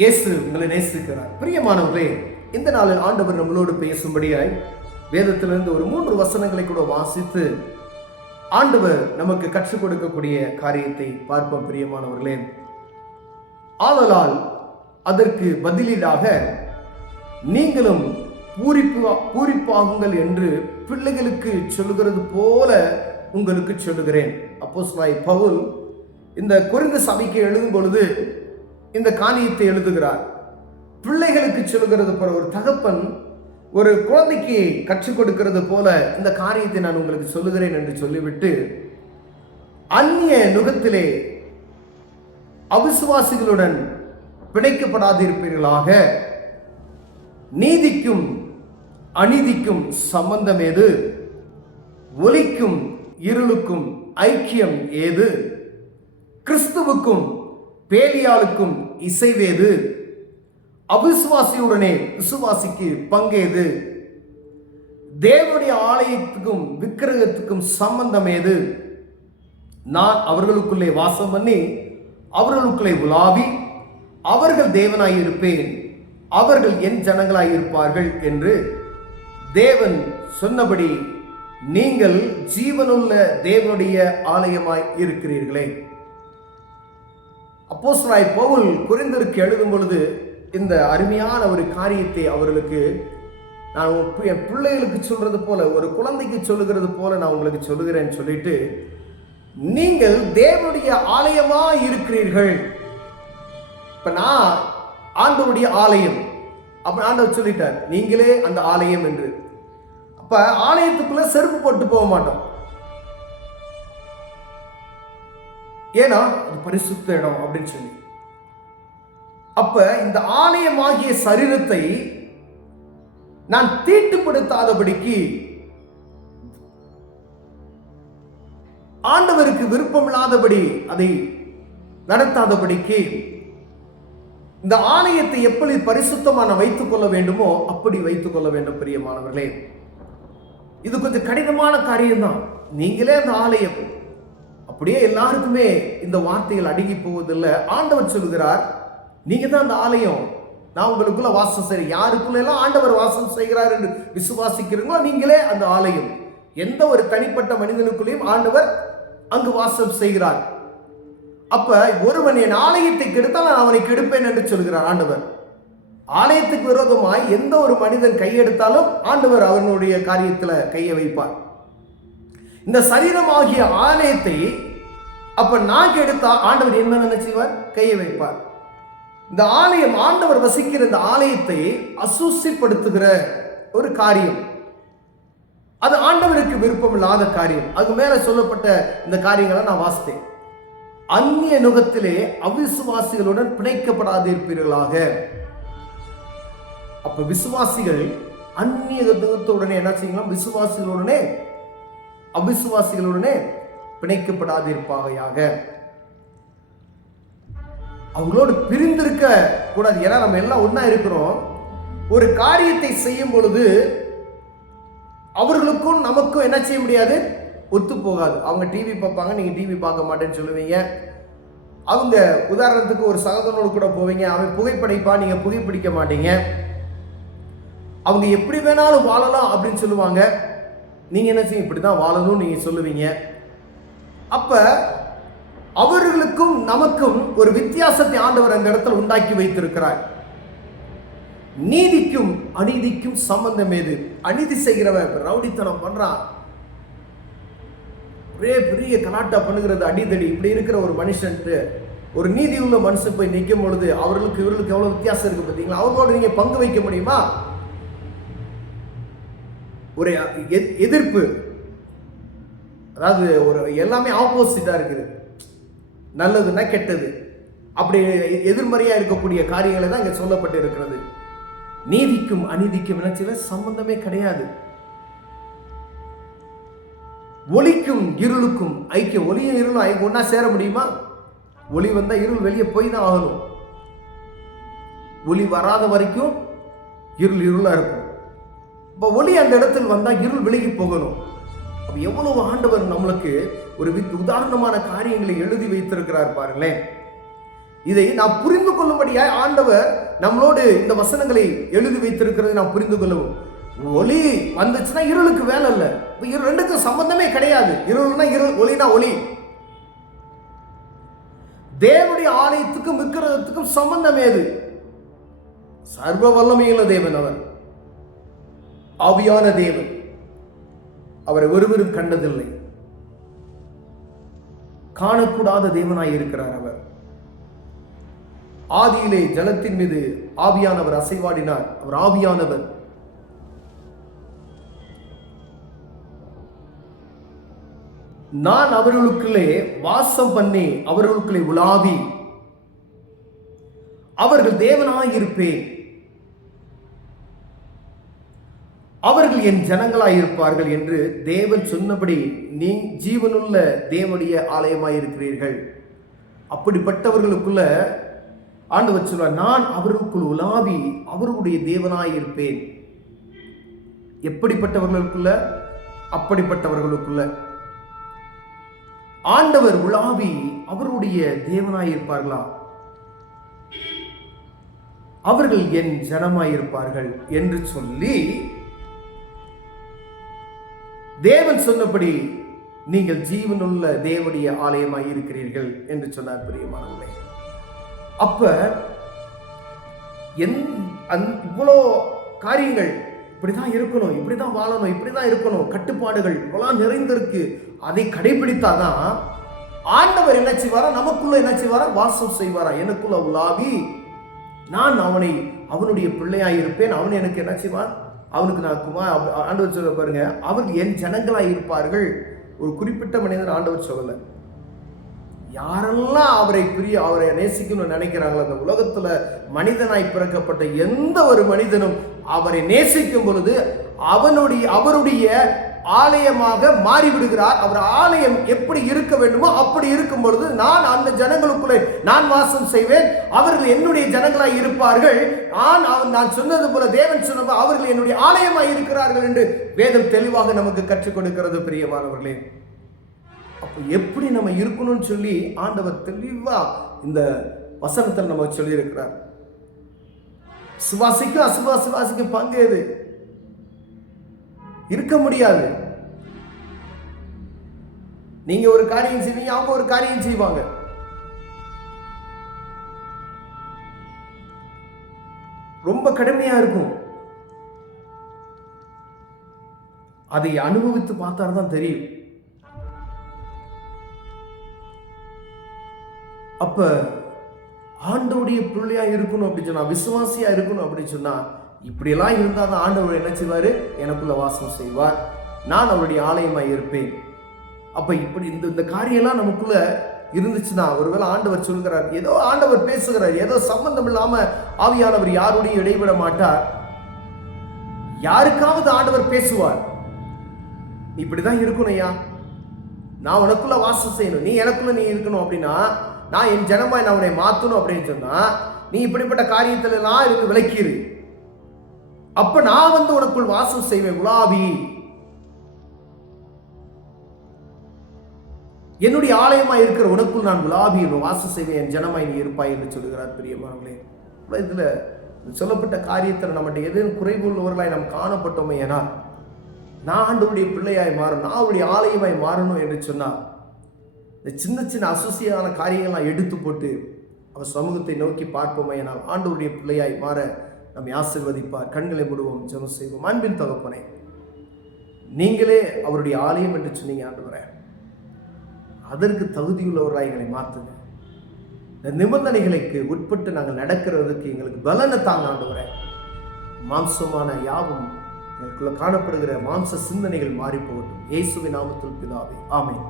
இயேசு உங்களை நேசிக்கிறார். பிரியமானவர்களே, இந்த நாளில் ஆண்டவர் நம்மளோடு பேசும்படியாய் வேதத்திலிருந்து ஒரு 3 வசனங்களை கூட வாசித்து ஆண்டவர் நமக்கு கற்றுக் கொடுக்கக்கூடிய காரியத்தை பார்ப்போம். பிரியமானவர்களே, ஆதலால் அதற்கு பதிலீடாக நீங்களும் பூரிப்பாகுங்கள் என்று பிள்ளைகளுக்கு சொல்லுகிறது போல உங்களுக்கு சொல்லுகிறேன். அப்போஸ்தலனாகிய பவுல் இந்த கொரிந்து சபைக்கு எழுதும் பொழுது இந்த காரியத்தை எழுதுகிறார். பிள்ளைகளுக்கு சொல்லுகிறது போல, ஒரு தகப்பன் ஒரு குழந்தைக்கு கற்றுக் கொடுக்கிறது போல இந்த காரியத்தை நான் உங்களுக்கு சொல்லுகிறேன் என்று சொல்லிவிட்டு, அந்நிய நுகத்திலே அவிசுவாசிகளுடன் பிணைக்கப்படாதிருப்பீர்களாக, நீதிக்கும் அநீதிக்கும் சம்பந்தம் ஏது? ஒளிக்கும் இருளுக்கும் ஐக்கியம் ஏது? கிறிஸ்துவுக்கும் பேலியாளுக்கும் இசைவேது? அவிசுவாசியுடனே விசுவாசிக்கு பங்கேது? தேவனுடைய ஆலயத்துக்கும் விக்கிரகத்துக்கும் சம்பந்தம் ஏது? நான் அவர்களுக்குள்ளே வாசம் பண்ணி அவர்களுக்குள்ளே உலாவி அவர்கள் தேவனாய் இருப்பேன், அவர்கள் என் ஜனங்களாய் இருப்பார்கள் என்று தேவன் சொன்னபடி நீங்கள் ஜீவனுள்ள தேவனுடைய ஆலயமாய் இருக்கிறீர்களே. அப்போஸ்தலனாகிய பவுல் கொரிந்தியருக்கு எழுதும் பொழுது இந்த அருமையான ஒரு காரியத்தை அவர்களுக்கு, நான் என் பிள்ளைகளுக்கு சொல்றது போல, ஒரு குழந்தைக்கு சொல்லுகிறது போல நான் உங்களுக்கு சொல்லுகிறேன்னு சொல்லிட்டு, நீங்கள் தேவனுடைய ஆலயமா இருக்கிறீர்கள். இப்ப நான் ஆண்டவருடைய ஆலயம், அப்ப ஆண்டவர் சொல்லிட்டார் நீங்களே அந்த ஆலயம் என்று. அப்ப ஆலயத்துக்குள்ள செருப்பு போட்டு போக மாட்டோம். ஏன்னா அது பரிசுத்த இடம் அப்படின்னு சொல்லி. அப்ப இந்த ஆலயமாகிய சரீரத்தை நான் தீட்டுப்படுத்தாதபடிக்கு, ஆண்டவருக்கு விருப்பமில்லாதபடி அதை நடத்தாதபடிக்கு, இந்த ஆலயத்தை எப்படி பரிசுத்தமான வைத்துக் கொள்ள வேண்டுமோ அப்படி வைத்துக் கொள்ள வேண்டும். பிரியமானவர்களே, இது கொஞ்சம் கடினமான காரியம்தான். நீங்களே அந்த ஆலயம், அப்படியே எல்லாருக்குமே இந்த வார்த்தைகள் அடங்கி போவதில்லை. ஆண்டவர் சொல்கிறார் நீங்க தான் அந்த ஆலயம், நான் உங்களுக்குள்ள வாசம் செய்கிறேன். யாருக்குள்ள எல்லாம் ஆண்டவர் வாசம் செய்கிறார் என்று விசுவாசிக்கிறீங்களோ நீங்களே அந்த ஆலயம். எந்த ஒரு தனிப்பட்ட மனிதனுக்குள்ளேயும் ஆண்டவர் அங்கு வாசம் செய்கிறார். அப்ப ஒருவன் என் ஆலயத்தை கெடுத்தால் நான் அவனை கெடுப்பேன் என்று சொல்கிறார் ஆண்டவர். ஆலயத்துக்கு விரோதமாய் எந்த ஒரு மனிதன் கையெடுத்தாலும் ஆண்டவர் அவனுடைய காரியத்துல கையை வைப்பார். இந்த சரீரமாகிய ஆலயத்தை அப்ப நான் கெடுத்தா ஆண்டவர் என்ன நினைச்சுவார்? கையை வைப்பார். இந்த ஆலயம், ஆண்டவர் வசிக்கிற இந்த ஆலயத்தை அசுசிப்படுத்துகிற ஒரு காரியம், அது ஆண்டவருக்கு விருப்பம் இல்லாத காரியம். அது மேல சொல்லப்பட்ட இந்த காரியங்களை நான் வாசித்தேன். அந்நிய நுகத்திலே அவிசுவாசிகளுடன் பிணைக்கப்படாதிருப்பீர்களாக. அப்ப விசுவாசிகள் அந்நிய நுகத்துடனே என்ன செய்யலாம்? விசுவாசிகளுடனே அவிசுவாசிகளுடனே பிணைக்கப்படாதிருப்பாகையாக. அவங்களோடு பிரிந்திருக்க கூடாது. ஏன்னா நம்ம எல்லாம் ஒன்னா இருக்கிறோம். ஒரு காரியத்தை செய்யும் பொழுது அவர்களுக்கும் நமக்கும் என்ன செய்ய முடியாது? ஒத்து போகாது. அவங்க டிவி பார்ப்பாங்க, நீங்க டிவி பார்க்க மாட்டேன்னு சொல்லுவீங்க. அவங்க உதாரணத்துக்கு ஒரு சகோதரனோடு கூட போவீங்க, அவன் புகைப்படைப்பா, நீங்க புகைப்பிடிக்க மாட்டீங்க. அவங்க எப்படி வேணாலும் வாழலாம் அப்படின்னு சொல்லுவாங்க, நீங்க என்ன செய்ய இப்படிதான் வாழணும் நீங்க சொல்லுவீங்க. அப்ப அவர்களுக்கும் நமக்கும் ஒரு வித்தியாசத்தை ஆண்டவர் அந்த இடத்துல உண்டாக்கி வைத்திருக்கிறார். நீதிக்கும் அநீதிக்கும் சம்பந்தம் ஏது? அநீதி செய்கிறவன் ரவுடித்தனம் பண்றான், ஒரே பெரிய கலாட்டா பண்ணுகிறது, அடிதடி, இப்படி இருக்கிற ஒரு மனுஷன்ட்டு ஒரு நீதி உள்ள மனுஷன் போய் நிற்கும் பொழுது அவர்களுக்கு இவர்களுக்கு எவ்வளவு வித்தியாசம் இருக்கு பார்த்தீங்களா? அவர்களோட நீங்க பங்கு வைக்க முடியுமா? ஒரு எதிர்ப்பு, அதாவது ஒரு எல்லாமே ஆப்போசிட்டா இருக்குது. நல்லதுன்னா கெட்டது, அப்படி எதிர்மறையா இருக்கக்கூடிய காரியங்களை தான் இங்க சொல்லப்பட்டு இருக்கிறது. நீதிக்கும் அநீதிக்கும் என்ன சம்பந்தமே கிடையாது. ஒளிக்கும் இருளுக்கும் ஐக்கியம். ஒளியும் இருளும் ஒன்னா சேர முடியுமா? ஒளி வந்தா இருள் வெளியே போய் தான் ஆகணும். ஒளி வராத வரைக்கும் இருள் இருளா இருக்கும். இப்ப ஒளி அந்த இடத்தில் வந்தா இருள் விலகி போகணும். அப்ப எவ்வளவு ஆண்டவர் நம்மளுக்கு ஒரு உதாரணமான காரியங்களை எழுதி வைத்திருக்கிறார் பாருங்களேன். இதை நாம் புரிந்து கொள்ளும்படியாய் ஆண்டவர் நம்மளோடு இந்த வசனங்களை எழுதி வைத்திருக்கிறதை நாம் புரிந்து கொள்ளவும். ஒளி வந்துச்சுன்னா இருளுக்கு வேலை இல்லை. ரெண்டுக்கும் சம்பந்தமே கிடையாது. இருள்னா இருள், ஒளினா ஒளி. தேவனுடைய ஆலயத்துக்கும் விக்கிரகத்துக்கும் சம்பந்தம் ஏது? சர்வ வல்லமையுள்ள தேவன் அவர், ஆவியான தேவன். அவரை ஒருவரும் கண்டதில்லை, காணக்கூடாத தேவனாய் இருக்கிறார் அவர். ஆதியிலே ஜலத்தின் மீது ஆவியானவர் அசைவாடினார். அவர் ஆவியானவர். நான் அவர்களுக்குள்ளே வாசம் பண்ணி அவர்களுக்குள்ளே உலாவி அவர்கள் தேவனாயிருப்பேன், அவர்கள் என் ஜனங்களாயிருப்பார்கள் என்று தேவன் சொன்னபடி நீ ஜீவனுள்ள தேவனுடைய ஆலயமாயிருக்கிறீர்கள். அப்படிப்பட்டவர்களுக்குள்ள ஆண்டவர் சொல்வார், நான் அவர்களுக்குள் உலாவி அவர்களுடைய தேவனாயிருப்பேன். எப்படிப்பட்டவர்களுக்குள்ள? அப்படிப்பட்டவர்களுக்குள்ள ஆண்டவர் உலாவி அவருடைய தேவனாயிருப்பார்களா? அவர்கள் என் ஜனமாயிருப்பார்கள் என்று சொல்லி தேவன் சொன்னபடி நீங்கள் ஜீவனுள்ள தேவனுடைய ஆலயமாய் இருக்கிறீர்கள் என்று சொன்னார். பிரியமானவர்களே, அப்ப இவ்வளோ காரியங்கள் இப்படிதான் இருக்கணும், இப்படிதான் வாழணும், இப்படிதான் இருக்கணும், கட்டுப்பாடுகள் இவ்வளவு நிறைந்திருக்கு. அதை கடைபிடித்தாதான் ஆண்டவர் என்ன செய்வாரா? நமக்குள்ள என்ன செய்வாரா? வாசம் செய்வாரா? எனக்குள்ள உலாவி நான் அவனுடைய பிள்ளையாய் இருப்பேன். அவன் எனக்கு என்ன செய்வான்? அவனுக்கு நான் ஆண்டவர் சொல்ல பாருங்க, அவர்கள் என் ஜனங்களாய் இருப்பார்கள். ஒரு குறிப்பிட்ட மனிதன் ஆண்டவர் சொல்லல. யாரெல்லாம் அவரை நேசிக்கணும்னு நினைக்கிறாங்களோ, அந்த உலகத்துல மனிதனாய் பிறக்கப்பட்ட எந்த ஒரு மனிதனும் அவரை நேசிக்கும் பொழுது அவருடைய ஆலயமாக மாறிவிடுகிறார். அவர் ஆலயம் எப்படி இருக்க வேண்டுமோ அப்படி இருக்கும் பொழுது நான் அந்த ஜனங்களுக்குள்ளே நான் வாசம் செய்வேன். அவர்கள் என்னுடைய ஜனங்களாய் இருப்பார்கள். நான் சொன்னது போல தேவன் சொன்ன அவர்கள் என்னுடைய ஆலயமாய் இருக்கிறார்கள் என்று வேதம் தெளிவாக நமக்கு கற்றுக் கொடுக்கிறது. பிரியமானவர்களே, அப்ப எப்படி நம்ம இருக்கணும்னு சொல்லி ஆண்டவர் தெளிவா இந்த வசனத்தில் நம்ம சொல்லி இருக்கிறார். சுவாசிக்கும் அசுவாசிக்கும் பங்கு எது? இருக்க முடியாது. நீங்க ஒரு காரியம் செய்வீங்க, அவங்க ஒரு காரியம் செய்வாங்க. ரொம்ப கடுமையா இருக்கும். அதை அனுபவித்து பார்த்தால்தான் தெரியும். அப்ப ஆண்டவருடைய பிள்ளையா இருக்கணும் அப்படின்னு சொன்னா, விசுவாசியா இருக்கணும் அப்படின்னு சொன்னா, இப்படியெல்லாம் இருந்தால் தான் ஆண்டவர் என்ன செய்வாரு? எனக்குள்ள வாசம் செய்வார். நான் அவருடைய ஆலயமாய் இருப்பேன். அப்ப இப்படி இந்த காரியம்லாம் நமக்குள்ள இருந்துச்சுன்னா, ஒருவேளை ஆண்டவர் சொல்கிறார், ஏதோ ஆண்டவர் பேசுகிறார், ஏதோ சம்பந்தம் இல்லாம ஆவியானவர் யாருடைய இடைவிட மாட்டார். யாருக்காவது ஆண்டவர் பேசுவார், இப்படிதான் இருக்கணும் ஐயா, நான் உனக்குள்ள வாசம் செய்யணும், நீ எனக்குள்ள நீ இருக்கணும் அப்படின்னா, நான் என் ஜனமாய் நான் உன்னை மாத்தணும் அப்படின்னு சொன்னா, நீ இப்படிப்பட்ட காரியத்துல எல்லாம் இருந்து விலக்கிரு. அப்ப நான் உனக்குள் வாசம் செய்வேன். உலாவி என்னுடைய ஆலயமா இருக்கிற உனக்குள் நான் உலாவி வாசம் செய்வேன், என் ஜனமாய் நீ இருப்பாய் என்று சொல்லுகிறார். பிரியமானவர்களே, இதுல சொல்லப்பட்ட காரியத்தில் நம்மகிட்ட எதுவும் குறைவு உள்ளவர்களாய் நாம் காணப்பட்டோமே, ஏன்னா நான் ஆண்டவருடைய பிள்ளையாய் மாறணும், நான் அவருடைய ஆலயமாய் மாறணும் என்று சொன்னா, இந்த சின்ன சின்ன அசுசியான காரியங்கள்லாம் எடுத்து போட்டு அவர் சமூகத்தை நோக்கி பார்ப்போமே, ஏனால் ஆண்டவருடைய பிள்ளையாய் மாற நம்மை ஆசீர்வதிப்பார். கண்களை மூடுவோம், ஜெபம் செய்வோம். அன்பின் தகப்பனே, நீங்களே அவருடைய ஆலயம் என்று சொன்னீங்க ஆண்டவரே, அதற்கு தகுதியுள்ளவர்களாக எங்களை மாற்றுங்க. இந்த நிபந்தனைகளுக்கு உட்பட்டு நாங்கள் நடக்கிறதுக்கு எங்களுக்கு பலனை தாங்க ஆண்டவரே. மாம்சமான யாவும் எங்களுக்குள்ள காணப்படுகிற மாம்ச சிந்தனைகள் மாறி போகட்டும். இயேசுவின் நாமத்தில் பிதாவே, ஆமென்.